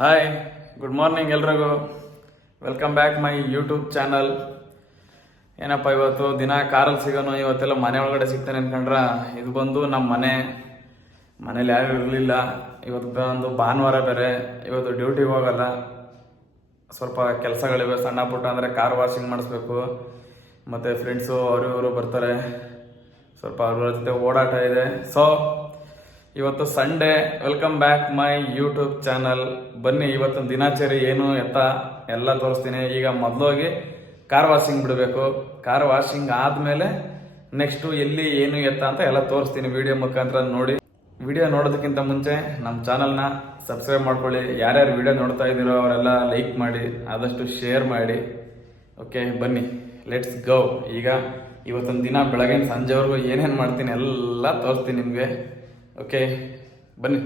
Hi, good morning ಎಲ್ರಿಗೂ. Welcome back my YouTube channel. ಏನಪ್ಪ ಇವತ್ತು ದಿನ ಕಾರಲ್ಲಿ ಸಿಗೋನು, ಇವತ್ತೆಲ್ಲ ಮನೆ ಒಳಗಡೆ ಸಿಗ್ತಾನೆ ಅನ್ಕೊಂಡ್ರ. ಇದು ಬಂದು ನಮ್ಮ ಮನೇಲಿ ಯಾರು ಇರಲಿಲ್ಲ. ಇವತ್ತು ಬಂದು ಭಾನುವಾರ ಬೇರೆ, ಇವತ್ತು ಡ್ಯೂಟಿಗೆ ಹೋಗಲ್ಲ. ಸ್ವಲ್ಪ ಕೆಲಸಗಳಿವೆ ಸಣ್ಣ ಪುಟ್ಟ, ಅಂದರೆ ಕಾರ್ ವಾಷಿಂಗ್ ಮಾಡಿಸ್ಬೇಕು. ಮತ್ತು ಫ್ರೆಂಡ್ಸು ಅವರು ಇವರು ಬರ್ತಾರೆ, ಸ್ವಲ್ಪ ಅವ್ರ ಜೊತೆ ಓಡಾಟ ಇದೆ. ಸೊ ಇವತ್ತು Sunday. Welcome back my YouTube channel. ಬನ್ನಿ ಇವತ್ತಿನ ದಿನಾಚರಿ ಏನು ಎತ್ತ ಎಲ್ಲ ತೋರಿಸ್ತೀನಿ. ಈಗ ಮೊದಲೋಗಿ ಕಾರ್ ವಾಷಿಂಗ್ ಬಿಡಬೇಕು. ಕಾರ್ ವಾಷಿಂಗ್ ಆದಮೇಲೆ ನೆಕ್ಸ್ಟು ಎಲ್ಲಿ ಏನು ಎತ್ತ ಅಂತ ಎಲ್ಲ ತೋರಿಸ್ತೀನಿ ವಿಡಿಯೋ ಮುಖಾಂತರ ನೋಡಿ. ವಿಡಿಯೋ ನೋಡೋದಕ್ಕಿಂತ ಮುಂಚೆ ನಮ್ಮ ಚಾನಲ್ನ ಸಬ್ಸ್ಕ್ರೈಬ್ ಮಾಡ್ಕೊಳ್ಳಿ. ಯಾರ್ಯಾರು ವಿಡಿಯೋ ನೋಡ್ತಾ ಇದ್ದೀರೋ ಅವರೆಲ್ಲ ಲೈಕ್ ಮಾಡಿ, ಆದಷ್ಟು ಶೇರ್ ಮಾಡಿ. ಓಕೆ, ಬನ್ನಿ ಲೆಟ್ಸ್ ಗೋ. ಈಗ ಇವತ್ತಿನ ದಿನ ಬೆಳಗಿನ ಸಂಜೆವರೆಗೂ ಏನೇನು ಮಾಡ್ತೀನಿ ಎಲ್ಲ ತೋರಿಸ್ತೀನಿ ನಿಮಗೆ. ಓಕೆ, ಬನ್ನಿ.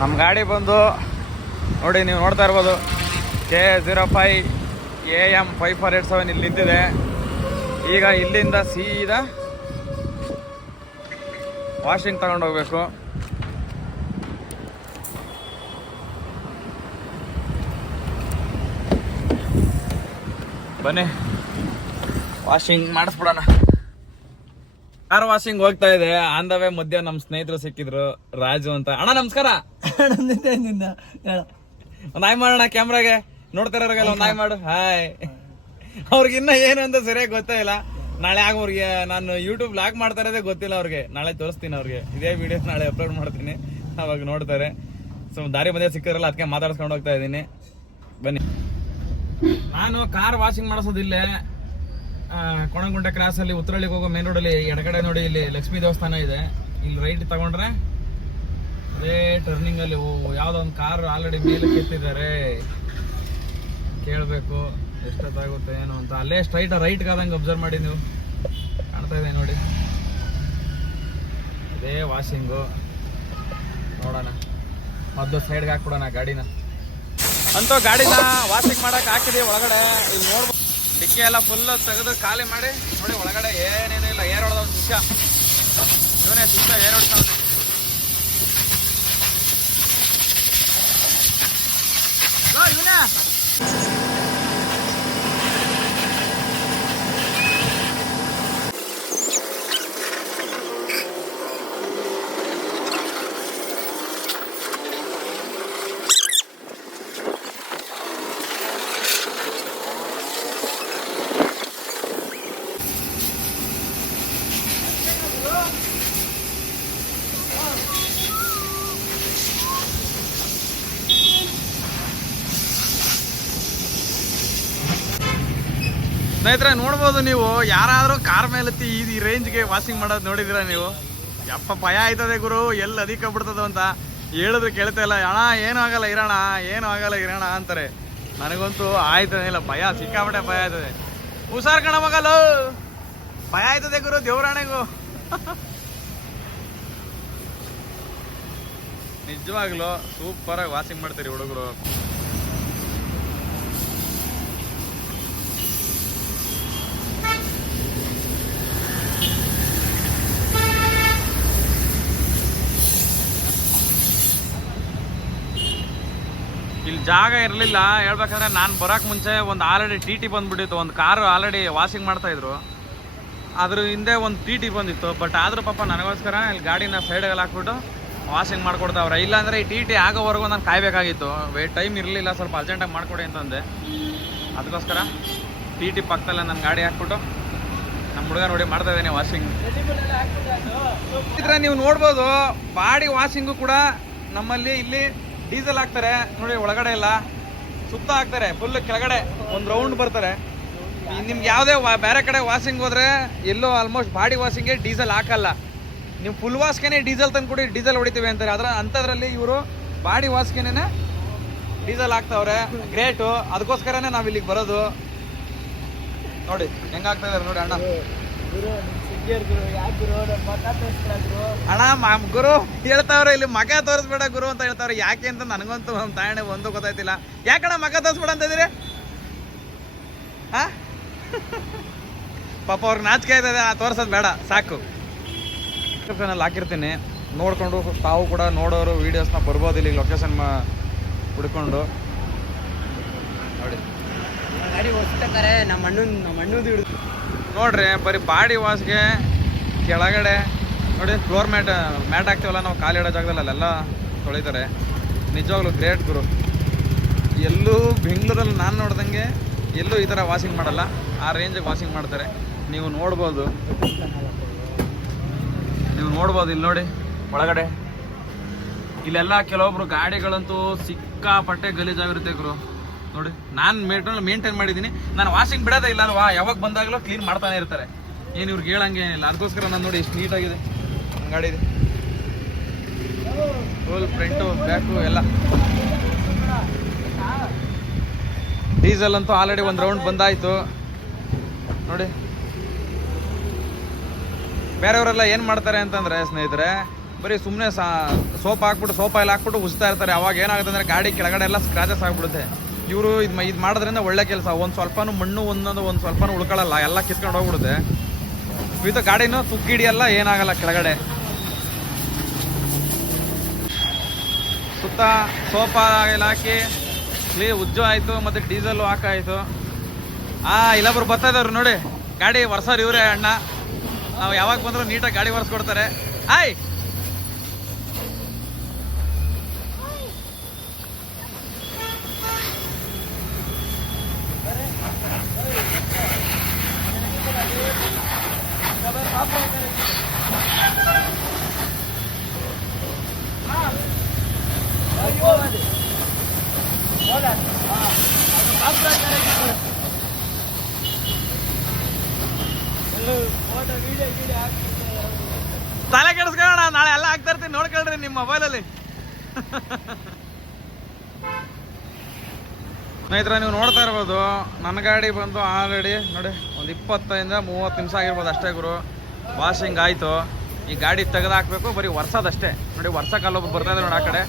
ನಮ್ಮ ಗಾಡಿ ಬಂದು ನೋಡಿ, ನೀವು ನೋಡ್ತಾ ಇರ್ಬೋದು, K05 AM 5487 ಇಲ್ಲಿ ನಿಂತಿದೆ. ಈಗ ಇಲ್ಲಿಂದ ಸೀದಾ ವಾಷಿಂಗ್ ತಗೊಂಡು ಹೋಗ್ಬೇಕು. ಬನ್ನಿ ವಾಷಿಂಗ್ ಮಾಡಿಸ್ಬಿಡೋಣ. ಕಾರ್ ವಾಷಿಂಗ್ ಹೋಗ್ತಾ ಇದೆ. ಆನ್ ದ ವೇ ಮಧ್ಯ ನಮ್ಮ ಸ್ನೇಹಿತರು ಸಿಕ್ಕಿದ್ರು, ರಾಜು ಅಂತ. ಅಣ್ಣ ನಮಸ್ಕಾರ. ಒಂದ್ ಹಾಯ್ ಮಾಡೋಣ ಕ್ಯಾಮ್ರಾಗೆ, ನೋಡ್ತಾರಲ್ಲ ಒಂದ್ ಹಾಯ್ ಮಾಡು. ಹಾಯ್. ಅವ್ರಿಗೆ ಇನ್ನ ಏನು ಅಂತ ಸರಿಯಾಗಿ ಗೊತ್ತೇ ಇಲ್ಲ. ನಾಳೆ ಆಗ ಅವ್ರಿಗೆ ನಾನು ಯೂಟ್ಯೂಬ್ ಲಾಗ್ ಮಾಡ್ತಾ ಇರೋದೇ ಗೊತ್ತಿಲ್ಲ ಅವ್ರಿಗೆ. ನಾಳೆ ತೋರಿಸ್ತೀನಿ ಅವ್ರಿಗೆ, ಇದೇ ವಿಡಿಯೋ ನಾಳೆ ಅಪ್ಲೋಡ್ ಮಾಡ್ತೀನಿ, ಅವಾಗ ನೋಡ್ತಾರೆ. ಸೊ ದಾರಿ ಮಧ್ಯೆ ಸಿಕ್ಕಿರಲ್ಲ, ಅದಕ್ಕೆ ಮಾತಾಡ್ಸ್ಕೊಂಡು ಹೋಗ್ತಾ ಇದ್ದೀನಿ. ಬನ್ನಿ. ನಾನು ಕಾರ್ ವಾಷಿಂಗ್ ಮಾಡಿಸೋದಿಲ್ಲೇ ಕೊಣಗುಂಟೆ ಕ್ರಾಸ್ ಅಲ್ಲಿ, ಉತ್ತರಳ್ಳಿಗೆ ಹೋಗೋ ಮೇನ್ ರೋಡಲ್ಲಿ ಎಡಗಡೆ ನೋಡಿ, ಇಲ್ಲಿ ಲಕ್ಷ್ಮೀ ದೇವಸ್ಥಾನ ಇದೆ. ಇಲ್ಲಿ ರೈಟ್ ತಗೊಂಡ್ರೆ ಅದೇ ಟರ್ನಿಂಗ್ ಅಲ್ಲಿ ಯಾವ್ದೋ ಒಂದು ಕಾರ್ ಆಲ್ರೆಡಿ ಮೇಲೆ ಕೆತ್ತಿದ್ದಾರೆ. ಕೇಳಬೇಕು ಎಷ್ಟೊತ್ತಾಗುತ್ತೆ ಏನು ಅಂತ. ಅಲ್ಲೇ ಸ್ಟ್ರೈಟ್ ರೈಟ್ ಆದಂಗೆ ಅಬ್ಸರ್ವ್ ಮಾಡಿ, ನೀವು ಕಾಣ್ತಾ ಇದೆ ನೋಡಿ, ಅದೇ ವಾಷಿಂಗು. ನೋಡೋಣ, ಮೊದಲು ಸೈಡ್ಗೆ ಹಾಕ್ಬಿಡೋಣ ಗಾಡಿನ. ಅಂತೂ ಗಾಡಿನ ವಾಷಿಂಗ್ ಮಾಡಕ್ ಹಾಕಿದೀವಿ ಒಳಗಡೆ. ಇಲ್ಲಿ ನೋಡ್ಬೋದು, ಡಿಕ್ಕಿ ಎಲ್ಲ ಫುಲ್ ತೆಗೆದು ಖಾಲಿ ಮಾಡಿ ನೋಡಿ. ಒಳಗಡೆ ಏನೇನು ಇಲ್ಲ, ಏರ್ ಹೊಡೆದ ಒಂದು ಶಿಷ್ಯ ಇವನೇ ಶಿಷ್ಯ ಏರ್ ಹೊಡ್ತಾವನೆ. ಇವನೇ ಸ್ನೇಹಿತರೆ ನೋಡ್ಬೋದು ನೀವು, ಯಾರಾದ್ರೂ ಕಾರ್ ಮೇಲತ್ತಿ ಈ ರೇಂಜ್ಗೆ ವಾಷಿಂಗ್ ಮಾಡೋದು ನೋಡಿದಿರಾ ನೀವು? ಯಪ್ಪ ಭಯ ಆಯ್ತದೆ ಗುರು, ಎಲ್ಲಿ ಅಧಿಕ ಬಿಡ್ತದೋ ಅಂತ. ಹೇಳಿದ್ರು ಕೇಳ್ತಾ ಇಲ್ಲ. ಅಣ್ಣ ಏನೂ ಆಗಲ್ಲ ಇರೋಣ, ಏನೂ ಆಗಲ್ಲ ಇರೋಣ ಅಂತಾರೆ. ನನಗಂತೂ ಆಯ್ತದೆ ಇಲ್ಲ, ಭಯ ಸಿಕ್ಕಾಪಟ್ಟೆ ಭಯ ಆಯ್ತದೆ. ಹುಷಾರ್ ಕಣ ಮಗಲು, ಭಯ ಆಯ್ತದೆ ಗುರು ದೇವರಾಣೆಗೂ. ನಿಜವಾಗ್ಲು ಸೂಪರ್ ಆಗಿ ವಾಷಿಂಗ್ ಮಾಡ್ತೀರಿ ಹುಡುಗರು. ಇಲ್ಲಿ ಜಾಗ ಇರಲಿಲ್ಲ ಹೇಳ್ಬೇಕಂದ್ರೆ. ನಾನು ಬರೋಕೆ ಮುಂಚೆ ಒಂದು ಆಲ್ರೆಡಿ ಟಿ ಬಂದ್ಬಿಟ್ಟಿತ್ತು. ಒಂದು ಕಾರು ಆಲ್ರೆಡಿ ವಾಷಿಂಗ್ ಮಾಡ್ತಾಯಿದ್ರು, ಅದ್ರ ಹಿಂದೆ ಒಂದು ಟಿ ಬಂದಿತ್ತು. ಬಟ್ ಆದರೂ ಪಾಪ ನನಗೋಸ್ಕರ ಇಲ್ಲಿ ಗಾಡಿನ ಸೈಡಲ್ಲಿ ಹಾಕ್ಬಿಟ್ಟು ವಾಷಿಂಗ್ ಮಾಡ್ಕೊಡ್ತಾವ್ರೆ. ಇಲ್ಲಾಂದರೆ ಈ ಟಿ ಆಗೋವರೆಗೂ ನಾನು ಕಾಯಬೇಕಾಗಿತ್ತು. ಟೈಮ್ ಇರಲಿಲ್ಲ, ಸ್ವಲ್ಪ ಅರ್ಜೆಂಟಾಗಿ ಮಾಡಿಕೊಡಿ ಅಂತಂದೆ. ಅದಕ್ಕೋಸ್ಕರ ಟಿ ಪಕ್ಕದಲ್ಲೇ ನನ್ನ ಗಾಡಿ ಹಾಕ್ಬಿಟ್ಟು ನಮ್ಮ ಹುಡುಗ ನೋಡಿ ಮಾಡ್ತಾ ಇದ್ದೇನೆ ವಾಷಿಂಗ್. ಇದ್ರೆ ನೀವು ನೋಡ್ಬೋದು, ಬಾಡಿ ವಾಷಿಂಗು ಕೂಡ ನಮ್ಮಲ್ಲಿ ಇಲ್ಲಿ ಡೀಸೆಲ್ ಹಾಕ್ತಾರೆ ನೋಡಿ. ಒಳಗಡೆ ಎಲ್ಲ ಸುತ್ತ ಹಾಕ್ತಾರೆ, ಫುಲ್ ಕೆಳಗಡೆ ಒಂದು ರೌಂಡ್ ಬರ್ತಾರೆ. ನಿಮ್ಗೆ ಯಾವುದೇ ಬೇರೆ ಕಡೆ ವಾಷಿಂಗ್ ಹೋದ್ರೆ ಎಲ್ಲೋ ಆಲ್ಮೋಸ್ಟ್ ಬಾಡಿ ವಾಷಿಂಗ್ಗೆ ಡೀಸೆಲ್ ಹಾಕಲ್ಲ. ನೀವು ಫುಲ್ ವಾಶ್ಗೆನೇ ಡೀಸೆಲ್ ತಂದು ಕೊಡಿ, ಡೀಸೆಲ್ ಹೊಡಿತೀವಿ ಅಂತಾರೆ. ಅಂಥದ್ರಲ್ಲಿ ಇವರು ಬಾಡಿ ವಾಶ್ಗೆನೇ ಡೀಸೆಲ್ ಹಾಕ್ತಾವ್ರೆ. ಗ್ರೇಟು, ಅದಕ್ಕೋಸ್ಕರನೇ ನಾವು ಇಲ್ಲಿಗೆ ಬರೋದು. ನೋಡಿ ಹೆಂಗಾಗ್ತಾ ಇದಾರೆ ನೋಡಿ ಅಣ್ಣ. ಅಣ್ಣ ಗುರು ಹೇಳ್ತಾವ್ರೆ ಇಲ್ಲಿ ಮಗ ತೋರಿಸ್ಬೇಡ ಗುರು ಅಂತ ಹೇಳ್ತಾವ್ರೆ. ಯಾಕೆ ಅಂತ ನನಗಂತೂ ನಮ್ಮ ತಾಯಣೆ ಒಂದು ಗೊತ್ತಾಯ್ತಿಲ್ಲ. ಯಾಕಣ್ಣ ಮಗ ತೋರಿಸ್ಬೇಡ ಅಂತ ಇದ್ದೀರಿ? ಹಾ ಪಾಪ ಅವ್ರಿಗೆ ನಾಚಿಕೆ ಆಯ್ತದೆ, ತೋರ್ಸೋದು ಬೇಡ ಸಾಕು. ಡಿಸ್ಕ್ರಿಪ್ಷನಲ್ಲಿ ಹಾಕಿರ್ತೀನಿ, ನೋಡಿಕೊಂಡು ತಾವು ಕೂಡ ನೋಡೋರು ವೀಡಿಯೋಸ್ನ ಬರ್ಬೋದು. ಇಲ್ಲಿ ಲೊಕೇಶನ್ ಕುಡ್ಕೊಂಡು ನೋಡಿ ಗಾಡಿ ಓಡಿಸ್ತಾರೆ. ನಮ್ಮ ಅಣ್ಣದು ಹಿಡಿದು ನೋಡ್ರಿ ಬರೀ ಬಾಡಿ ವಾಶ್ಗೆ ಕೆಳಗಡೆ ನೋಡಿ ಫ್ಲೋರ್ ಮ್ಯಾಟ್ ಹಾಕ್ತೀವಲ್ಲ ನಾವು ಕಾಲಿಡೋ ಜಾಗದಲ್ಲಿ ಅಲ್ಲೆಲ್ಲ ತೊಳಿತಾರೆ. ನಿಜವಾಗ್ಲೂ ಗ್ರೇಟ್ ಗುರು. ಎಲ್ಲೂ ಬೆಂಗಳೂರಲ್ಲಿ ನಾನು ನೋಡ್ದಂಗೆ ಎಲ್ಲೂ ಈ ಥರ ವಾಷಿಂಗ್ ಮಾಡಲ್ಲ, ಆ ರೇಂಜಿಗೆ ವಾಷಿಂಗ್ ಮಾಡ್ತಾರೆ. ನೀವು ನೋಡ್ಬೋದು ಇಲ್ಲಿ ನೋಡಿ ಒಳಗಡೆ ಇಲ್ಲೆಲ್ಲ ಕೆಲವೊಬ್ರು ಗಾಡಿಗಳಂತೂ ಸಿಕ್ಕಾಪಟ್ಟೆ ಗಲೀಜಾಗಿರುತ್ತೆ ಗುರು. ನೋಡಿ ನಾನು ಮೇಂಟೈನ್ ಮಾಡಿದ್ದೀನಿ, ನಾನು ವಾಷಿಂಗ್ ಬಿಡೋದೇ ಇಲ್ಲ ಅಲ್ವಾ, ಯಾವಾಗ ಬಂದಾಗಲೂ ಕ್ಲೀನ್ ಮಾಡ್ತಾನೆ ಇರ್ತಾರೆ. ಏನು ಇವ್ರಿಗೆ ಹೇಳಂಗೇನಿಲ್ಲ. ಅದಕ್ಕೋಸ್ಕರ ನಾನು ನೋಡಿ ಇಷ್ಟು ನೀಟಾಗಿದೆ ಗಾಡಿ ಇದೆ. ಫುಲ್ ಫ್ರಂಟು ಬ್ಯಾಕು ಎಲ್ಲ. ಡೀಸೆಲ್ ಅಂತೂ ಆಲ್ರೆಡಿ ಒಂದು ರೌಂಡ್ ಬಂದಾಯಿತು ನೋಡಿ. ಬೇರೆಯವರೆಲ್ಲ ಏನು ಮಾಡ್ತಾರೆ ಅಂತಂದರೆ ಸ್ನೇಹಿತರೆ, ಬರೀ ಸುಮ್ಮನೆ ಸೋಪ್ ಆಯಿಲ್ ಹಾಕ್ಬಿಟ್ಟು ಉಜ್ತಾ ಇರ್ತಾರೆ. ಅವಾಗ ಏನಾಗುತ್ತೆ ಅಂದರೆ ಗಾಡಿ ಕೆಳಗಡೆ ಎಲ್ಲ ಸ್ಕ್ರಾಚಸ್ ಆಗಿಬಿಡುತ್ತೆ. ಇವರು ಇದು ಮಾಡೋದ್ರಿಂದ ಒಳ್ಳೆ ಕೆಲಸ. ಒಂದು ಸ್ವಲ್ಪನೂ ಮಣ್ಣು ಒಂದು ಸ್ವಲ್ಪನೂ ಉಳ್ಕೊಳ್ಳಲ್ಲ, ಎಲ್ಲ ಕಿತ್ಕೊಂಡು ಹೋಗ್ಬಿಡುತ್ತೆ. ಇದು ಗಾಡಿನೂ ತುಕ್ಕಿಡಿಯಲ್ಲ, ಏನಾಗಲ್ಲ ಕೆಳಗಡೆ. ಸುತ್ತ ಸೋಪ್ ಆಯಿಲ್ ಹಾಕಿ ಉಜ್ಜು ಆಯಿತು, ಮತ್ತು ಡೀಸೆಲ್ಲು ಹಾಕಾಯಿತು. ಇಲ್ಲೊಬ್ರು ಬರ್ತಾ ಇದ್ದವ್ರು ನೋಡಿ, ಗಾಡಿ ಒರ್ಸೋರು ಇವರೇ ಅಣ್ಣ. ನಾವು ಯಾವಾಗ ಬಂದರೂ ನೀಟಾಗಿ ಗಾಡಿ ಒರೆಸ್ಕೊಡ್ತಾರೆ. ಆಯ್ ತಲೆ ಕೆಡಿಸ್ಕೊಳ್ಳೋಣ, ನಾಳೆ ಎಲ್ಲ ಹಾಕ್ತಾ ಇರ್ತೀನಿ, ನೋಡ್ಕೊಳ್ರಿ ನಿಮ್ಮ ಮೊಬೈಲಲ್ಲಿ. ಸ್ನೇಹಿತರೆ, ನೀವು ನೋಡ್ತಾ ಇರ್ಬೋದು ನನ್ನ ಗಾಡಿ ಬಂದು ಆಲ್ರೆಡಿ ನೋಡಿ ಒಂದು 20-30 ನಿಮಿಷ ಆಗಿರ್ಬೋದು ಅಷ್ಟೇ ಗುರು. ವಾಷಿಂಗ್ ಆಯಿತು. ಈ ಗಾಡಿ ತೆಗೆದಾಕಬೇಕು, ಬರೀ ವರ್ಷದಷ್ಟೇ ನೋಡಿ. ವರ್ಷಕ್ಕೆ ಅಲ್ಲೊಬ್ರು ಬರ್ತಾ ಇದ್ದಾರೆ ನೋಡಿ ಆ ಕಡೆ,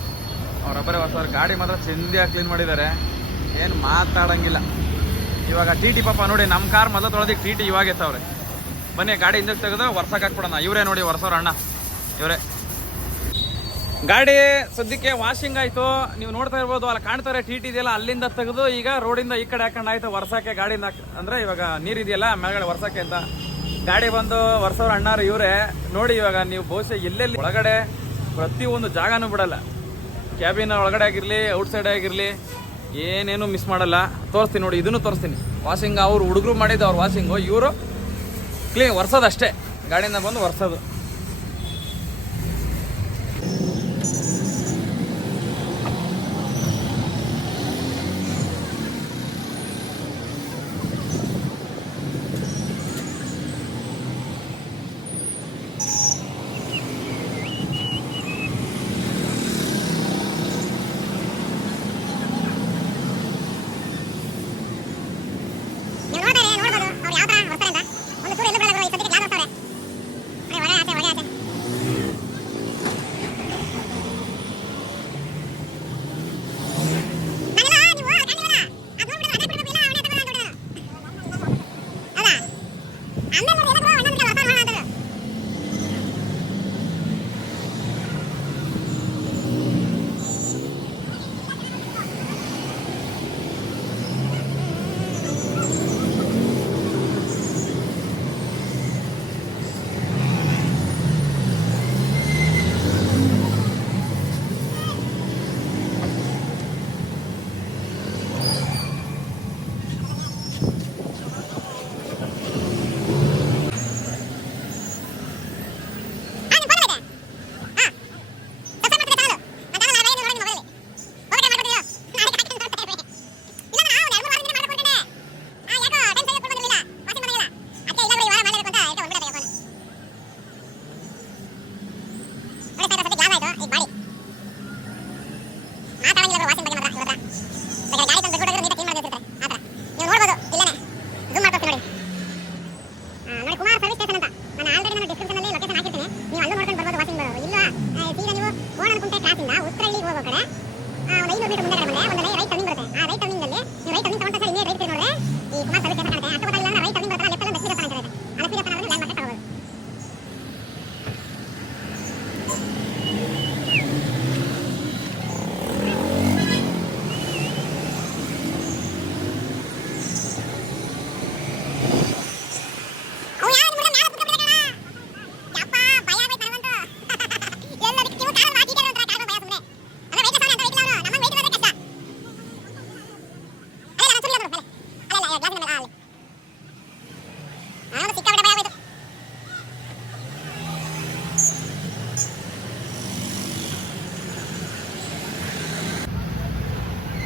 ಅವರೊಬ್ಬರೇ ವರ್ಷ. ಗಾಡಿ ಮಾತ್ರ ಚೆಂದಿಯಾಗಿ ಕ್ಲೀನ್ ಮಾಡಿದ್ದಾರೆ, ಏನು ಮಾತಾಡೋಂಗಿಲ್ಲ. ಇವಾಗ ಟಿ ಪಾಪ ನೋಡಿ, ನಮ್ಮ ಕಾರ್ ಮೊದಲು ತೊಳೆದಿಕ್ಕೆ ಟಿ ಇವಾಗ ಎತ್ತವ್ರೆ. ಬನ್ನಿ ಗಾಡಿ ಹಿಂದಕ್ಕೆ ತೆಗೆದು ವರ್ಷಕ್ಕೆ ಹಾಕ್ಬಿಡೋಣ. ಇವರೇ ನೋಡಿ ವರ್ಷವ್ರ ಅಣ್ಣ, ಇವರೇ. ಗಾಡಿ ಸದ್ಯಕ್ಕೆ ವಾಷಿಂಗ್ ಆಯಿತು. ನೀವು ನೋಡ್ತಾ ಇರ್ಬೋದು, ಅಲ್ಲಿ ಕಾಣ್ತಾರೆ ಟಿ ಇದೆಯಲ್ಲ, ಅಲ್ಲಿಂದ ತೆಗೆದು ಈಗ ರೋಡಿಂದ ಈ ಕಡೆ ಹಾಕೊಂಡು ಆಯಿತು ವರ್ಷಕ್ಕೆ. ಗಾಡಿಯಿಂದ ಅಂದರೆ ಇವಾಗ ನೀರಿದೆಯಲ್ಲ ಮೇಲ್ಗಡೆ ವರ್ಷಕ್ಕೆ ಅಂತ ಗಾಡಿ ಬಂದು ವರ್ಷವ್ರ ಅಣ್ಣಾರು ಇವರೇ ನೋಡಿ. ಇವಾಗ ನೀವು ಬಹುಶಃ ಎಲ್ಲೆಲ್ಲಿ ಒಳಗಡೆ ಪ್ರತಿಯೊಂದು ಜಾಗನೂ ಬಿಡಲ್ಲ. ಕ್ಯಾಬಿನ ಒಳಗಡೆ ಆಗಿರಲಿ, ಔಟ್ಸೈಡ್ ಆಗಿರಲಿ, ಏನೇನು ಮಿಸ್ ಮಾಡಲ್ಲ. ತೋರಿಸ್ತೀನಿ ನೋಡಿ, ಇದನ್ನು ತೋರಿಸ್ತೀನಿ. ವಾಷಿಂಗ್ ಅವ್ರು ಹುಡುಗರು ಮಾಡಿದ್ದು ಅವ್ರ ವಾಷಿಂಗು, ಇವರು ಕ್ಲೀನ್ ಒರೆಸೋದಷ್ಟೇ. ಗಾಡಿಯಿಂದ ಬಂದು ಒರೆಸೋದು.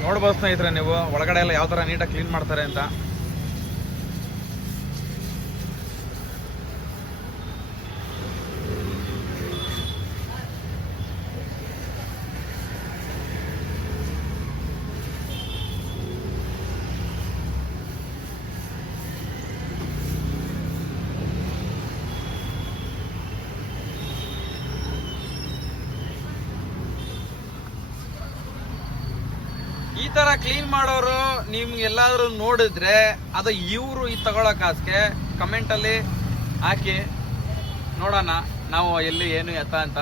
ನೋಡ್ಬೋದು ಸ್ನೇಹಿತರೆ ನೀವು ಒಳಗಡೆ ಎಲ್ಲ ಯಾವ ಥರ ನೀಟಾಗಿ ಕ್ಲೀನ್ ಮಾಡ್ತಾರೆ ಅಂತ. ಈ ತರ ಕ್ಲೀನ್ ಮಾಡೋರು ನಿಮ್ಗೆ ಎಲ್ಲಾದ್ರೂ ನೋಡಿದ್ರೆ ಅದು ಇವರು ಈ ತಗೊಳ್ಳೋ ಕಾಸ್ಗೆ ಕಮೆಂಟ್ ಅಲ್ಲಿ ಹಾಕಿ ನೋಡೋಣ ನಾವು ಎಲ್ಲಿ ಏನು ಎತ್ತ ಅಂತ.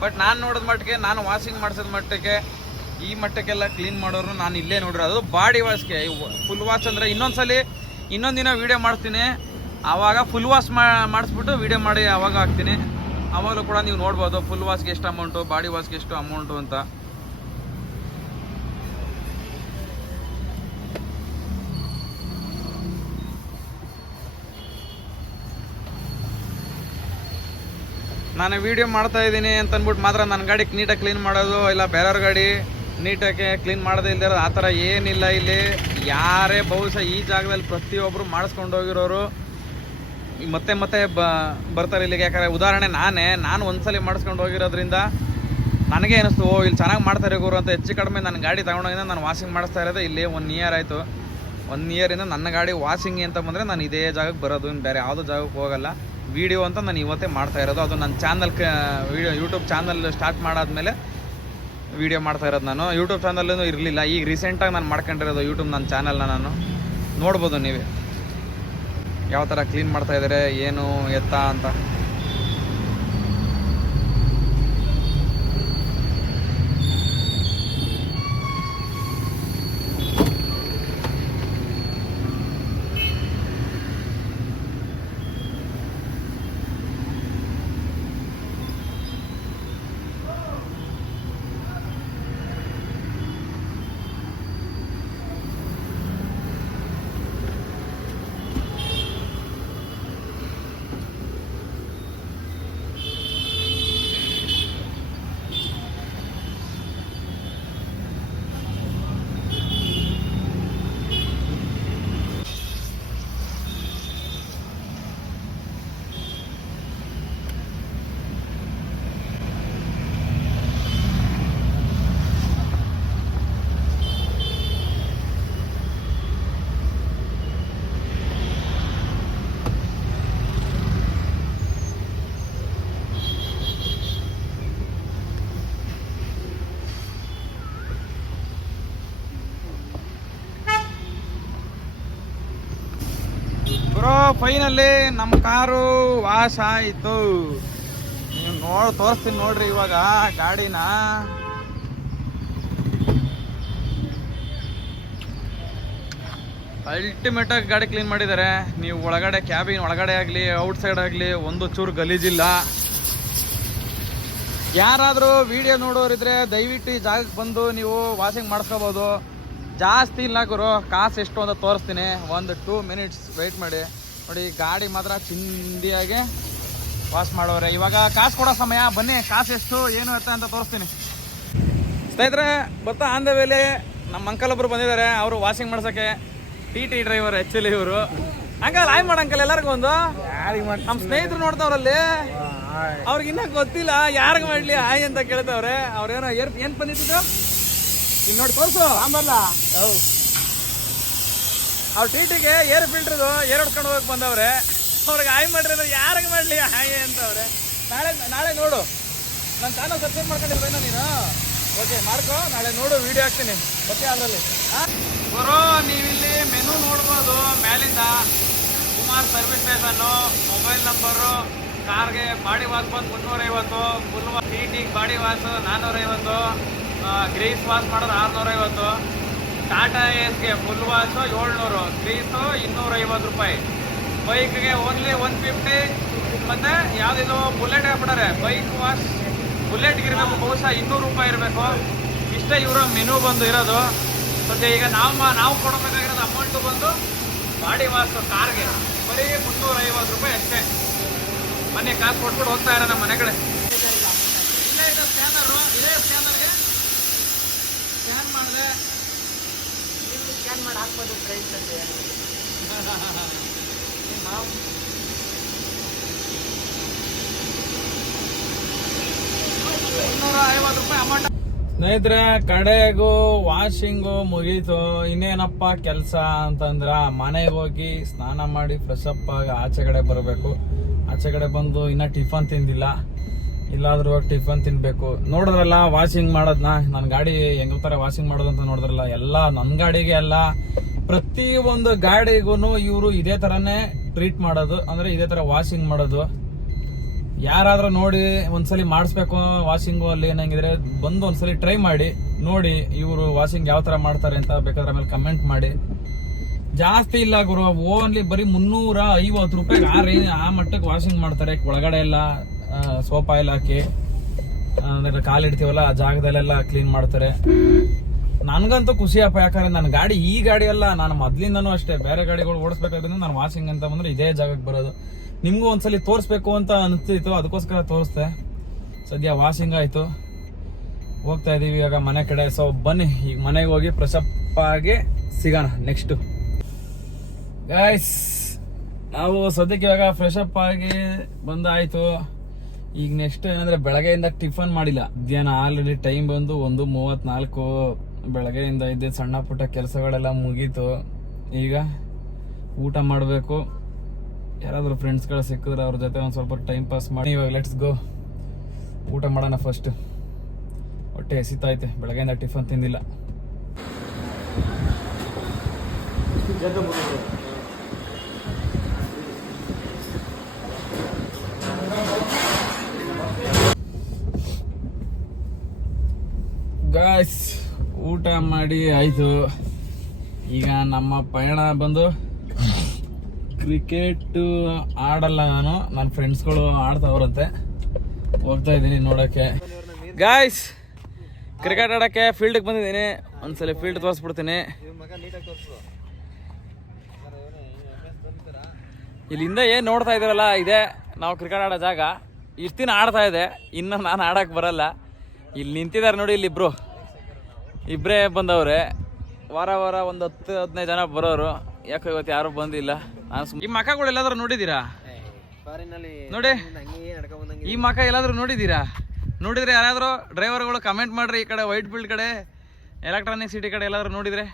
ಬಟ್ ನಾನು ನೋಡಿದ ಮಟ್ಟಿಗೆ, ನಾನು ವಾಷಿಂಗ್ ಮಾಡಿಸಿದ ಮಟ್ಟಿಗೆ ಈ ಮಟ್ಟಕ್ಕೆಲ್ಲ ಕ್ಲೀನ್ ಮಾಡೋರು ನಾನು ಇಲ್ಲೇ ನೋಡಿರೋದು. ಬಾಡಿ ವಾಶ್ಗೆ ಫುಲ್ ವಾಶ್ ಅಂದರೆ ಇನ್ನೊಂದು ದಿನ ವೀಡಿಯೋ ಮಾಡ್ತೀನಿ, ಆವಾಗ ಫುಲ್ ವಾಶ್ ಮಾಡಿಸ್ಬಿಟ್ಟು ವೀಡಿಯೋ ಮಾಡಿ ಆವಾಗ ಹಾಕ್ತೀನಿ. ಆವಾಗಲೂ ಕೂಡ ನೀವು ನೋಡ್ಬೋದು ಫುಲ್ ವಾಶ್ಗೆ ಎಷ್ಟು ಅಮೌಂಟು, ಬಾಡಿ ವಾಶ್ಗೆ ಎಷ್ಟು ಅಮೌಂಟು ಅಂತ. ನಾನು ವೀಡಿಯೋ ಮಾಡ್ತಾ ಇದ್ದೀನಿ ಅಂತ ಅಂದ್ಬಿಟ್ಟು ಮಾತ್ರ ನನ್ನ ಗಾಡಿ ನೀಟಾಗಿ ಕ್ಲೀನ್ ಮಾಡೋದು, ಇಲ್ಲ ಬೇರೆಯವ್ರ ಗಾಡಿ ನೀಟಾಗಿ ಕ್ಲೀನ್ ಮಾಡೋದೇ ಇಲ್ದಿರೋದು ಆ ಥರ ಏನಿಲ್ಲ ಇಲ್ಲಿ. ಯಾರೇ ಬಹುಶಃ ಈ ಜಾಗದಲ್ಲಿ ಪ್ರತಿಯೊಬ್ಬರು ಮಾಡಿಸ್ಕೊಂಡು ಹೋಗಿರೋರು ಮತ್ತೆ ಮತ್ತೆ ಬರ್ತಾರೆ ಇಲ್ಲಿಗೆ. ಯಾಕಂದರೆ ಉದಾಹರಣೆ ನಾನು ಒಂದ್ಸಲಿ ಮಾಡಿಸ್ಕೊಂಡು ಹೋಗಿರೋದ್ರಿಂದ ನನಗೆ ಅನಿಸ್ತು, ಇಲ್ಲಿ ಚೆನ್ನಾಗಿ ಮಾಡ್ತಾರೆ ಗುರು ಅಂತ. ಹೆಚ್ಚು ಕಡಿಮೆ ನನ್ನ ಗಾಡಿ ತಗೊಂಡೋಗಿಂದ ನಾನು ವಾಷಿಂಗ್ ಮಾಡಿಸ್ತಾ ಇರೋದು ಇಲ್ಲಿ 1 ಇಯರ್ ಆಯಿತು. 1 ಇಯರಿಂದ ನನ್ನ ಗಾಡಿ ವಾಷಿಂಗ್ ಅಂತ ಬಂದರೆ ನಾನು ಇದೇ ಜಾಗಕ್ಕೆ ಬರೋದು, ಇನ್ನು ಬೇರೆ ಯಾವುದೋ ಜಾಗಕ್ಕೆ ಹೋಗಲ್ಲ. ವೀಡಿಯೋ ಅಂತ ನಾನು ಇವತ್ತೇ ಮಾಡ್ತಾ ಇರೋದು. ಅದು ನನ್ನ ಚಾನಲ್ ಯೂಟ್ಯೂಬ್ ಚಾನಲ್ ಸ್ಟಾರ್ಟ್ ಮಾಡಾದ್ಮೇಲೆ ವೀಡಿಯೋ ಮಾಡ್ತಾ ಇರೋದು. ನಾನು ಯೂಟ್ಯೂಬ್ ಚಾನಲ್ಲೂ ಇರಲಿಲ್ಲ, ಈಗ ರೀಸೆಂಟಾಗಿ ನಾನು ಮಾಡ್ಕೊಂಡಿರೋದು ಯೂಟ್ಯೂಬ್ ನನ್ನ ಚಾನಲ್ನ. ನಾನು ನೋಡ್ಬೋದು ನೀವೇ ಯಾವ ಥರ ಕ್ಲೀನ್ ಮಾಡ್ತಾ ಇದ್ದಾರೆ ಏನು ಎತ್ತ ಅಂತ. ಬ್ರೋ ಫೈನಲ್ಲಿ ನಮ್ಮ ಕಾರು ವಾಶ್ ಆಯಿತು. ನೀವು ತೋರಿಸ್ತೀನಿ ನೋಡ್ರಿ ಇವಾಗ ಗಾಡಿನ. ಅಲ್ಟಿಮೇಟಾಗಿ ಗಾಡಿ ಕ್ಲೀನ್ ಮಾಡಿದ್ದಾರೆ. ನೀವು ಒಳಗಡೆ ಕ್ಯಾಬಿನ್ ಒಳಗಡೆ ಆಗಲಿ ಔಟ್ಸೈಡ್ ಆಗಲಿ ಒಂದು ಚೂರು ಗಲೀಜಿಲ್ಲ. ಯಾರಾದರೂ ವಿಡಿಯೋ ನೋಡೋರಿದ್ರೆ ದಯವಿಟ್ಟು ಈ ಜಾಗಕ್ಕೆ ಬಂದು ನೀವು ವಾಷಿಂಗ್ ಮಾಡಿಸ್ಕೋಬೋದು. ಜಾಸ್ತಿ ಇಲ್ಲ ಗುರು, ಕಾಸು ಎಷ್ಟು ಅಂತ ತೋರಿಸ್ತೀನಿ. ಒಂದು 2 ಮಿನಿಟ್ಸ್ ವೆಯ್ಟ್ ಮಾಡಿ. ನೋಡಿ ಗಾಡಿ ಮಾತ್ರ ಚಿಂದಿಯಾಗಿ ವಾಶ್ ಮಾಡೋರೆ. ಇವಾಗ ಕಾಸು ಕೊಡೋ ಸಮಯ, ಬನ್ನಿ ಕಾಸು ಎಷ್ಟು ಏನು ಅಂತ ತೋರಿಸ್ತೀನಿ. ಸ್ನೇಹಿತರೆ ಗೊತ್ತಾ, ಆನ್ ದ ವೇಲೆ ನಮ್ಮ ಅಂಕಲ್ ಒಬ್ರು ಬಂದಿದ್ದಾರೆ. ಅವರು ವಾಷಿಂಗ್ ಮಾಡ್ಸೋಕ್ಕೆ ಟಿ ಡ್ರೈವರ್ ಆ್ಯಕ್ಚುಲಿ ಇವರು. ಅಂಕಲ್ ಹಾಯ್ ಮಾಡ ಅಂಕಲ್ ಎಲ್ಲರಿಗೂ ಒಂದು. ನಮ್ಮ ಸ್ನೇಹಿತರು ನೋಡ್ತಾವ್ರಲ್ಲಿ, ಅವ್ರಿಗಿನ್ನ ಗೊತ್ತಿಲ್ಲ ಯಾರಿಗೆ ಮಾಡಲಿ ಹಾಯ್ ಅಂತ ಕೇಳ್ತಾವ್ರೆ. ಅವ್ರೇನೋ ಏನು ಬಂದಿದ್ದು ಇಲ್ಲಿ ನೋಡಿ ತೋರಿಸು ಆಂಬಲ್ಲ. ಅವ್ರ ಟಿಟಿಗೆ ಏರ್ ಫಿಲ್ಟ್ರದು ಏರ್ ಹೊಡ್ಕೊಂಡು ಹೋಗಕ್ಕೆ ಬಂದವ್ರೆ. ಅವ್ರಿಗೆ ಹಾಯ್ ಮಾಡ್ರಿ ಅಂದ್ರೆ ಯಾರಿಗೆ ಮಾಡಲಿ ಹಾಯ್ ಅಂತವ್ರೆ. ನಾಳೆ ನೋಡು ನನ್ನ ಚಾನಲ್ ಸಬ್ಸ್ಕ್ರೈಬ್ ಮಾಡ್ಕೊಂಡಿಲ್ವೇನೋ ನೀನು? ಓಕೆ ಮಾಡ್ಕೊ, ನಾಳೆ ನೋಡು ವಿಡಿಯೋ ಹಾಕ್ತೀನಿ. ಓಕೆ ಅದರಲ್ಲಿ ಬರೋ ನೀವಿಲ್ಲಿ ಮೆನು ನೋಡ್ಬೋದು ಮೇಲಿಂದ. Kumar service station, mobile number, ಕಾರ್ಗೆ ಬಾಡಿ ವಾಶ್ ಬಂದು 350, ಫುಲ್ ಟಿಟಿಗೆ ಬಾಡಿ ವಾಶ್ 450, ಗ್ರೀಸ್ ವಾಶ್ ಮಾಡೋದು 650, ಟಾಟಾ ಎಸ್ಗೆ ಫುಲ್ ವಾಶು 700, ಗ್ರೀಸು 250 ರೂಪಾಯಿ, ಬೈಕ್ಗೆ ಓನ್ಲಿ 150. ಮತ್ತು ಯಾವುದಿದು ಬುಲೆಟ್ ಹಾಕ್ಬಿಟ್ಟಾರೆ, ಬೈಕ್ ವಾಶ್ ಬುಲೆಟ್ಗೆ ಇರಬೇಕು ಬಹುಶಃ 200 ರೂಪಾಯಿ ಇರಬೇಕು. ಇಷ್ಟೇ ಇವರ ಮೆನು ಬಂದು ಇರೋದು. ಮತ್ತು ಈಗ ನಾವು ಕೊಡಬೇಕಾಗಿರೋದು ಅಮೌಂಟು ಬಂದು ಬಾಡಿ ವಾಶ್ ಕಾರ್ಗೆ ಬರೀ 350 ರೂಪಾಯಿ ಅಷ್ಟೇ. ಮೊನ್ನೆ ಕಾಸು ಕೊಟ್ಬಿಟ್ಟು ಹೋಗ್ತಾ ಇರೋ ನಮ್ಮ ಮನೆ ಕಡೆ. ಇಲ್ಲೇ ಇದೆ ಸ್ಕ್ಯಾನರು, ಇದೇ ಸ್ಕ್ಯಾನರ್ಗೆ ಸ್ಕ್ಯಾನ್ ಮಾಡಿದೆ ಸ್ಕ್ಯಾನ್ ಮಾಡಿ ಹಾಕ್ಬೋದು ಫ್ರೆಂಡ್ಸ್ ಅಂತೆ. ₹250 ಅಮೌಂಟ್. ಸ್ನೇಹಿತರೆ, ಕಡೆಗೂ ವಾಷಿಂಗು ಮುಗೀತು. ಇನ್ನೇನಪ್ಪ ಕೆಲಸ ಅಂತಂದ್ರ ಮನೆಗೆ ಹೋಗಿ ಸ್ನಾನ ಮಾಡಿ ಫ್ರೆಶ್ ಅಪ್ ಆಗಿ ಆಚೆ ಕಡೆ ಬರಬೇಕು. ಆಚೆ ಕಡೆ ಬಂದು ಇನ್ನ ಟಿಫನ್ ತಿಂದಿಲ್ಲ, ಇಲ್ಲಾದ್ರೂ ಹೋಗಿ ಟಿಫನ್ ತಿನ್ಬೇಕು. ನೋಡಿದ್ರಲ್ಲ ವಾಷಿಂಗ್ ಮಾಡೋದ್ನ, ನನ್ನ ಗಾಡಿ ಹೆಂಗತ್ತಾರೆ ವಾಷಿಂಗ್ ಮಾಡೋದಂತ ನೋಡಿದ್ರಲ್ಲ. ಎಲ್ಲ ನನ್ನ ಗಾಡಿಗೆ ಅಲ್ಲ, ಪ್ರತಿ ಒಂದು ಗಾಡಿಗೂ ಇವರು ಇದೇ ತರನೇ ಟ್ರೀಟ್ ಮಾಡೋದು, ಅಂದ್ರೆ ಇದೇ ತರ ವಾಷಿಂಗ್ ಮಾಡೋದು. ಯಾರಾದ್ರೂ ನೋಡಿ ಒಂದ್ಸಲಿ ಮಾಡಿಸ್ಬೇಕು ವಾಷಿಂಗು ಅಲ್ಲಿ ಏನಂಗಿದ್ರೆ ಬಂದು ಒಂದ್ಸಲಿ ಟ್ರೈ ಮಾಡಿ ನೋಡಿ ಇವರು ವಾಷಿಂಗ್ ಯಾವ ತರ ಮಾಡ್ತಾರೆ ಅಂತ. ಬೇಕಾದ್ರೆ ಆಮೇಲೆ ಕಮೆಂಟ್ ಮಾಡಿ. ಜಾಸ್ತಿ ಇಲ್ಲ ಗುರು, ಓನ್ಲಿ ಬರೀ ₹350 ಆ ಮಟ್ಟಕ್ಕೆ ವಾಷಿಂಗ್ ಮಾಡ್ತಾರೆ. ಒಳಗಡೆ ಎಲ್ಲ ಸೋಪ್ ಆಯಿಲ್ ಹಾಕಿ ಅಂದ್ರೆ ಕಾಲಿಡ್ತೀವಲ್ಲ ಆ ಜಾಗದಲ್ಲೆಲ್ಲ ಕ್ಲೀನ್ ಮಾಡ್ತಾರೆ. ನನ್ಗಂತೂ ಖುಷಿಯಪ್ಪ, ಯಾಕಂದ್ರೆ ನನ್ನ ಗಾಡಿ ಈ ಗಾಡಿ ಅಲ್ಲ, ನಾನು ಮೊದ್ಲಿಂದನೂ ಅಷ್ಟೇ ಬೇರೆ ಗಾಡಿಗಳು ಓಡಿಸ್ಬೇಕಾದ್ರಿಂದ ನಾನು ವಾಷಿಂಗ್ ಅಂತ ಬಂದ್ರೆ ಇದೇ ಜಾಗಕ್ಕೆ ಬರೋದು. ನಿಮ್ಗೂ ಒಂದ್ಸಲಿ ತೋರಿಸ್ಬೇಕು ಅಂತ ಅನಿಸ್ತಿತ್ತು, ಅದಕ್ಕೋಸ್ಕರ ತೋರಿಸ್ದೆ. ಸದ್ಯ ವಾಷಿಂಗ್ ಆಯ್ತು, ಹೋಗ್ತಾ ಇದೀವಿ ಇವಾಗ ಮನೆ ಕಡೆ. ಸೊ ಬನ್ನಿ ಈಗ ಮನೆಗೆ ಹೋಗಿ ಫ್ರೆಶ್ ಅಪ್ ಆಗಿ ಸಿಗೋಣ ನೆಕ್ಸ್ಟ್. ಗೈಸ್, ನಾವು ಸದ್ಯಕ್ಕೆ ಇವಾಗ ಫ್ರೆಶ್ ಅಪ್ ಆಗಿ ಬಂದಾಯ್ತು. ಈಗ ನೆಕ್ಸ್ಟ್ ಏನಂದ್ರೆ ಬೆಳಗ್ಗೆಯಿಂದ ಟಿಫನ್ ಮಾಡಿಲ್ಲ. ಮಧ್ಯಾಹ್ನ ಆಲ್ರೆಡಿ ಟೈಮ್ ಬಂದು 1:34. ಬೆಳಗ್ಗೆಯಿಂದ ಇದ್ದ ಸಣ್ಣ ಪುಟ್ಟ ಕೆಲಸಗಳೆಲ್ಲ ಮುಗೀತು. ಈಗ ಊಟ ಮಾಡಬೇಕು. ಯಾರಾದ್ರೂ ಫ್ರೆಂಡ್ಸ್ಗಳು ಸಿಕ್ಕಿದ್ರೆ ಅವ್ರ ಜೊತೆ ಒಂದು ಸ್ವಲ್ಪ ಟೈಮ್ ಪಾಸ್ ಮಾಡಿ ಇವಾಗ ಲೆಟ್ಸ್ ಗೋ ಊಟ ಮಾಡೋಣ. ಫಸ್ಟ್ ಹೊಟ್ಟೆ ಹಸಿತೈತೆ, ಬೆಳಗ್ಗೆಯಿಂದ ಟಿಫನ್ ತಿಂದಿಲ್ಲ. ಗಾಯ್ಸ್, ಊಟ ಮಾಡಿ ಆಯ್ತು. ಈಗ ನಮ್ಮ ಪಯಣ ಬಂದು ಕ್ರಿಕೆಟ್ ಆಡಲ್ಲ ನಾನು, ನನ್ನ ಫ್ರೆಂಡ್ಸ್ಗಳು ಆಡ್ತಾವ್ರಂತೆ, ಹೋಗ್ತಾ ಇದ್ದೀನಿ ನೋಡಕ್ಕೆ. ಗಾಯ್ಸ್, ಕ್ರಿಕೆಟ್ ಆಡಕ್ಕೆ ಫೀಲ್ಡ್ಗೆ ಬಂದಿದ್ದೀನಿ. ಒಂದ್ಸಲ ಫೀಲ್ಡ್ ತೋರಿಸ್ಬಿಡ್ತೀನಿ. ಇಲ್ಲಿಂದ ಏನ್ ನೋಡ್ತಾ ಇದ್ದೀರಲ್ಲ, ಇದೆ ನಾವು ಕ್ರಿಕೆಟ್ ಆಡೋ ಜಾಗ. ಇಷ್ಟು ದಿನ ಆಡ್ತಾ ಇದೆ, ಇನ್ನು ನಾನು ಆಡಕ್ ಬರಲ್ಲ. ಇಲ್ಲಿ ನಿಂತಿದ್ದಾರೆ ನೋಡಿ, ಇಲ್ಲಿ ಇಬ್ಬರೇ ಬಂದವ್ರೆ. ವಾರ ಒಂದು 10-15 ಜನ ಬರೋರು. ಯಾಕೋ ಇವತ್ತು ಯಾರು ಬಂದಿಲ್ಲ. ನಾನು ಈ ಮಕ್ಕಗಳು ಎಲ್ಲಾದ್ರೂ ನೋಡಿದ್ದೀರಾ? ನೋಡಿ, ಈ ಮಕ್ಕ ಎಲ್ಲಾದ್ರೂ ನೋಡಿದ್ದೀರಾ? ನೋಡಿದ್ರೆ ಯಾರಾದ್ರೂ ಡ್ರೈವರ್ಗಳು ಕಮೆಂಟ್ ಮಾಡ್ರಿ. ಈ ಕಡೆ ವೈಟ್ ಫೀಲ್ಡ್ ಕಡೆ, ಎಲೆಕ್ಟ್ರಾನಿಕ್ ಸಿಟಿ ಕಡೆ ಎಲ್ಲಾದ್ರೂ ನೋಡಿದ್ರೆ.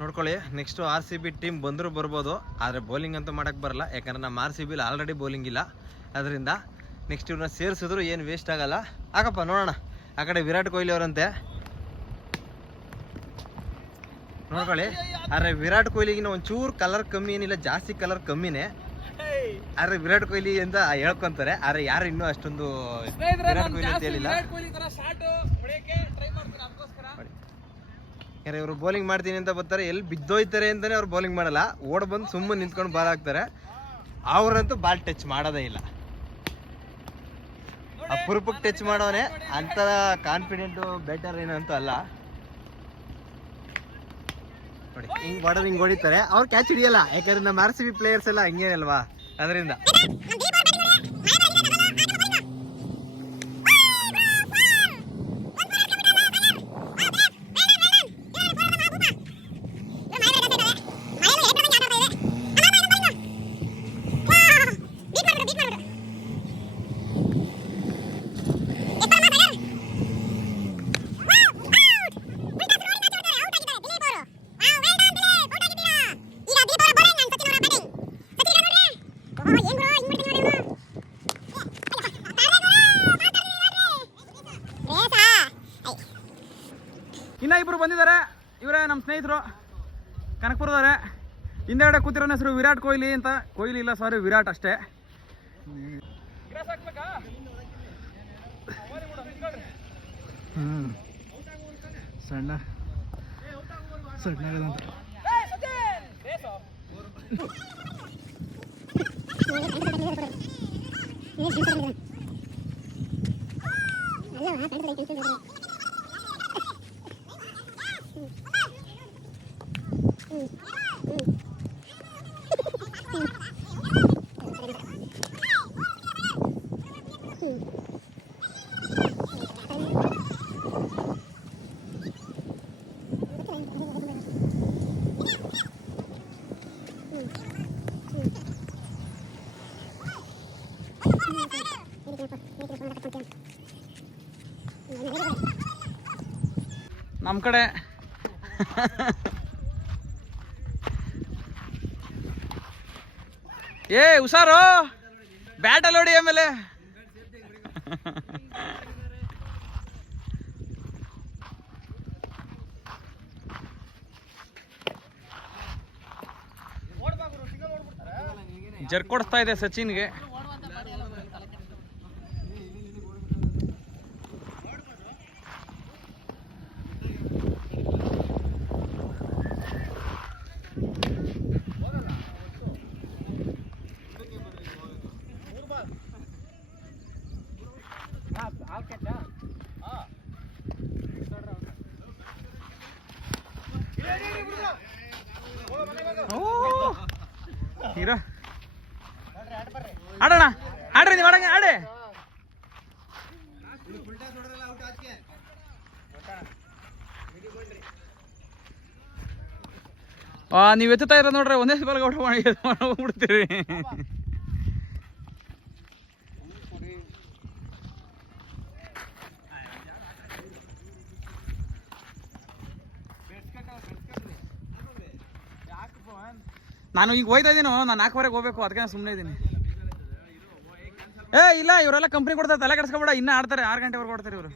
ನೋಡ್ಕೊಳ್ಳಿ, ನೆಕ್ಸ್ಟ್ RCB ಟೀಮ್ ಬಂದರೂ ಬರ್ಬೋದು, ಆದರೆ ಬೌಲಿಂಗ್ ಅಂತೂ ಮಾಡೋಕ್ಕೆ ಬರಲ್ಲ. ಯಾಕಂದ್ರೆ ನಮ್ಮ RCBಲಿ ಆಲ್ರೆಡಿ ಬೌಲಿಂಗ್ ಇಲ್ಲ. ಅದರಿಂದ ನೆಕ್ಸ್ಟ್ ಇವ್ರನ್ನ ಸೇರಿಸಿದ್ರು ಏನು ವೇಸ್ಟ್ ಆಗಲ್ಲ. ಆಗಪ್ಪ ನೋಡೋಣ. ಆ ಕಡೆ ವಿರಾಟ್ ಕೊಹ್ಲಿ ಅವರಂತೆ ನೋಡ್ಕೊಳ್ಳಿ. ಆದರೆ ವಿರಾಟ್ ಕೊಹ್ಲಿಗಿನ ಒಂಚೂರು ಕಲರ್ ಕಮ್ಮಿ ಏನಿಲ್ಲ, ಜಾಸ್ತಿ ಕಲರ್ ಕಮ್ಮಿನೇ. ಆದರೆ ವಿರಾಟ್ ಕೊಹ್ಲಿ ಅಂತ ಹೇಳ್ಕೊಂತಾರೆ. ಆದರೆ ಯಾರು ಇನ್ನೂ ಅಷ್ಟೊಂದು ವಿರಾಟ್ ಕೊಹ್ಲಿ ಅಂತ ಹೇಳಿಲ್ಲ. ಯಾರು ಇವರು ಬೌಲಿಂಗ್ ಮಾಡ್ತೀನಿ ಅಂತ ಬರ್ತಾರೆ, ಎಲ್ಲಿ ಬಿದ್ದೋಯ್ತಾರೆ ಅಂತಾನೆ ಅವ್ರು ಬೌಲಿಂಗ್ ಮಾಡಲ್ಲ. ಓಡ್ ಬಂದು ಸುಮ್ಮನೆ ನಿಂತ್ಕೊಂಡು ಬಾಲ್ ಹಾಕ್ತಾರೆ. ಅವ್ರಂತೂ ಬಾಲ್ ಟಚ್ ಮಾಡೋದೇ ಇಲ್ಲ. ಅಪರೂಪಕ್ಕೆ ಟಚ್ ಮಾಡೋನೆ ಅಂತ ಕಾನ್ಫಿಡೆಂಟು ಬ್ಯಾಟರ್ ಏನಂತೂ ಅಲ್ಲ. ನೋಡಿ, ಹಿಂಗೆ ಹೊಡೆದು ಹಿಂಗೆ ಹೊಡಿತಾರೆ. ಅವ್ರು ಕ್ಯಾಚ್ ಹಿಡಿಯಲ್ಲ, ಯಾಕಂದ್ರೆ ನಮ್ಮ RCB ಪ್ಲೇಯರ್ಸ್ ಎಲ್ಲ ಹಂಗೆ ಅಲ್ವಾ. ಅದರಿಂದ ಇನ್ನ ಇಬ್ರು ಬಂದಿದ್ದಾರೆ. ಇವರೇ ನಮ್ಮ ಸ್ನೇಹಿತರು, ಕನಕಪುರದವರೇ. ಹಿಂದೆಗಡೆ ಕೂತಿರೋನ ಹೆಸರು ವಿರಾಟ್ ಕೊಹ್ಲಿ ಅಂತ. ಕೊಹ್ಲಿ ಇಲ್ಲ, ಸಾರಿ, ವಿರಾಟ್ ಅಷ್ಟೇ. ಸಣ್ಣ ನಮ್ಮ ಕಡೆ ಏ ಹುಷಾರು, ಬ್ಯಾಟಲ್ಲಿ ಹೊಡಿ ಆಮೇಲೆ. ಜರ್ಕೊಡಿಸ್ತಾ ಇದೆ ಸಚಿನ್ಗೆ. ಹೀರಾ ಆಡೋಣ, ಆಡ್ರಿ ನೀವು ಆಡಂಗೆ ಆಡಿ. ನೀವು ಎತ್ತುತ್ತಾ ಇರೋ ನೋಡ್ರಿ, ಒಂದೇ ಬಾಲ್ ಹೋಗ್ಬಿಡ್ತೀರಿ. ನಾನು ಈಗ ಹೋಯ್ತಾ ಇದ್ದೀನೋ, ನಾನು 4:15 ಹೋಗ್ಬೇಕು, ಅದಕ್ಕೆ ನಾನು ಸುಮ್ಮನೆ ಇದ್ದೀನಿ. ಇಲ್ಲ, ಇವರೆಲ್ಲ ಕಂಪ್ನಿ ಕೊಡ್ತಾರೆ, ತಲೆ ಕೆಡಿಸ್ಕೊಬೇಡ, ಇನ್ನೂ ಆಡ್ತಾರೆ, 6 ಗಂಟೆವರೆಗೂ ಆಡ್ತಾರೆ ಇವರು.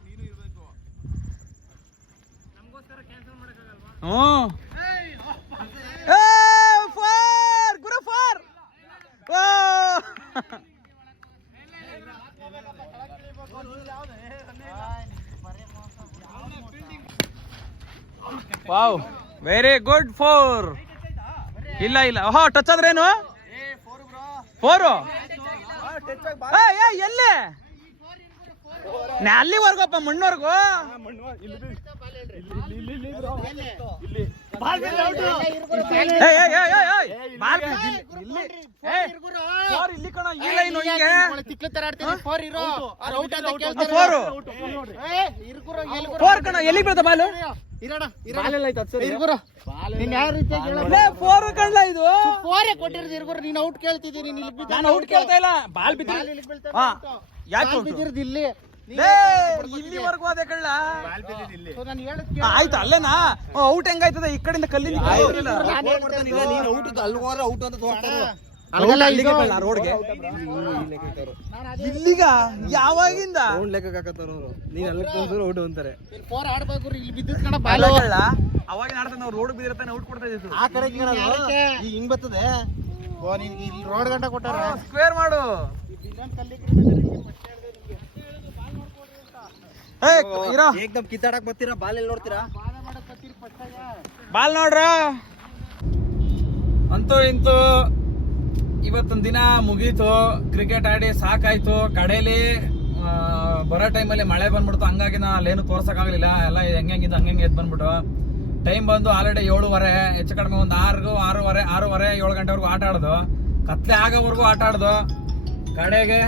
Wow, very good 4. ಇಲ್ಲ ಓಹೋ, ಟಚ್ ಆದ್ರೇನು 4? ಎಲ್ಲಿ ಅಲ್ಲಿವರೆಗಪ್ಪ, ಮಣ್ಣವರೆಗೂ. ಇಲ್ಲಿ ಕಣ, ಈ ಲೈನು ಹಿಂಗೆ ಫೋರ್ ಕಣ. ಎಲ್ಲಿಗೆ ಬೀಳ್ತ ಬಾಲು? 4 ಕಣ್ಲ ಇದು. ನೀನ್ ಔಟ್ ಕೇಳ್ತಿದ್ದೀನಿ, ನಾನು ಔಟ್ ಕೇಳ್ತಾ ಇಲ್ಲ, ಬಾಲ್ ಬಿದ್ದ. ಯಾಕೆ ಇಲ್ಲಿ ಇಲ್ಲಿವರೆಗೂ ಅದೇ ಕಳ್ಳ. ಆಯ್ತು, ಅಲ್ಲೇನಾ ಔಟ್ ಹೆಂಗಾಯ್ತದ? ಈ ಕಡೆಯಿಂದ ಕಲ್ಲಿಂದ ರೋಡ್ಗೆ ಇಲ್ಲಿಗ ಯಾವಾಗಿಂದ ಅವಾಗ ಆಡ್ತಾನೆ. ನಾವು ರೋಡ್ ಬಿದ್ದಿರ್ತಾನೆ, ಔಟ್ ಕೊಡ್ತಾ ಇದ್ದೀವಿ. ಆ ಕಡೆ ಹಿಂಗ್ ಬರ್ತದೆ, ರೋಡ್ ಗಂಟ ಕೊಟ್ಟಾರ. ಸ್ಕ್ವೇರ್ ಮಾಡು. ಏಕ್ದಮ್ ಕಿತ್ತಾಡಕ್ ಬರ್ತೀರಾ? ಬಾಲ್ ಎಲ್ಲಿ ನೋಡ್ತೀರಾ? ಬಾಲ್ ನೋಡ್ರ. ಅಂತೂ ಇಂತೂ ಇವತ್ತೊಂದು ದಿನ ಮುಗೀತು, ಕ್ರಿಕೆಟ್ ಆಡಿ ಸಾಕಾಯ್ತು. ಕಡೆಯಲ್ಲಿ ಬರೋ ಟೈಮಲ್ಲಿ ಮಳೆ ಬಂದ್ಬಿಡ್ತು, ಹಂಗಾಗಿ ನಾ ಅಲ್ಲೇನು ತೋರ್ಸಕ್ಕಾಗಲಿಲ್ಲ. ಎಲ್ಲ ಹೆಂಗಿದ್ದು ಹಂಗೆ ಎದ್ದು ಬಂದ್ಬಿಟ್ಟು ಟೈಮ್ ಬಂದು ಆಲ್ರೆಡಿ 7:15, ಹೆಚ್ಚು ಕಡಿಮೆ ಒಂದು 6:30, 7 ಗಂಟೆವರೆಗೂ ಆಟ ಆಡೋದು. ಕತ್ಲೆ ಆಗೋವರೆಗೂ ಆಟ ಆಡೋದು. ಕಡೆಗೆ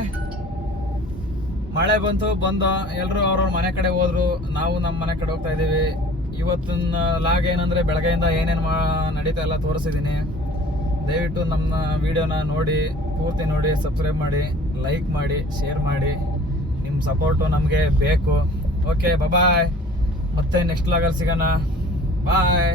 ಮಳೆ ಬಂದು ಎಲ್ಲರೂ ಅವ್ರವ್ರ ಮನೆ ಕಡೆ ಹೋದ್ರು, ನಾವು ನಮ್ಮ ಮನೆ ಕಡೆ ಹೋಗ್ತಾ ಇದ್ದೀವಿ. ಇವತ್ತಿನ ಲಾಗ್ ಏನಂದ್ರೆ, ಬೆಳಗ್ಗೆಯಿಂದ ಏನೇನು ನಡೀತಾ ಎಲ್ಲ ತೋರಿಸಿದ್ದೀನಿ. ದಯವಿಟ್ಟು ನಮ್ಮ ವಿಡಿಯೋನ ನೋಡಿ, ಪೂರ್ತಿ ನೋಡಿ, ಸಬ್ಸ್ಕ್ರೈಬ್ ಮಾಡಿ, ಲೈಕ್ ಮಾಡಿ, ಶೇರ್ ಮಾಡಿ. ನಿಮ್ಮ ಸಪೋರ್ಟು ನಮಗೆ ಬೇಕು. ಓಕೆ, ಬಾಯ್. ಮತ್ತೆ ನೆಕ್ಸ್ಟ್ ಲಾಗಲ್ಲಿ ಸಿಗೋಣ. ಬಾಯ್.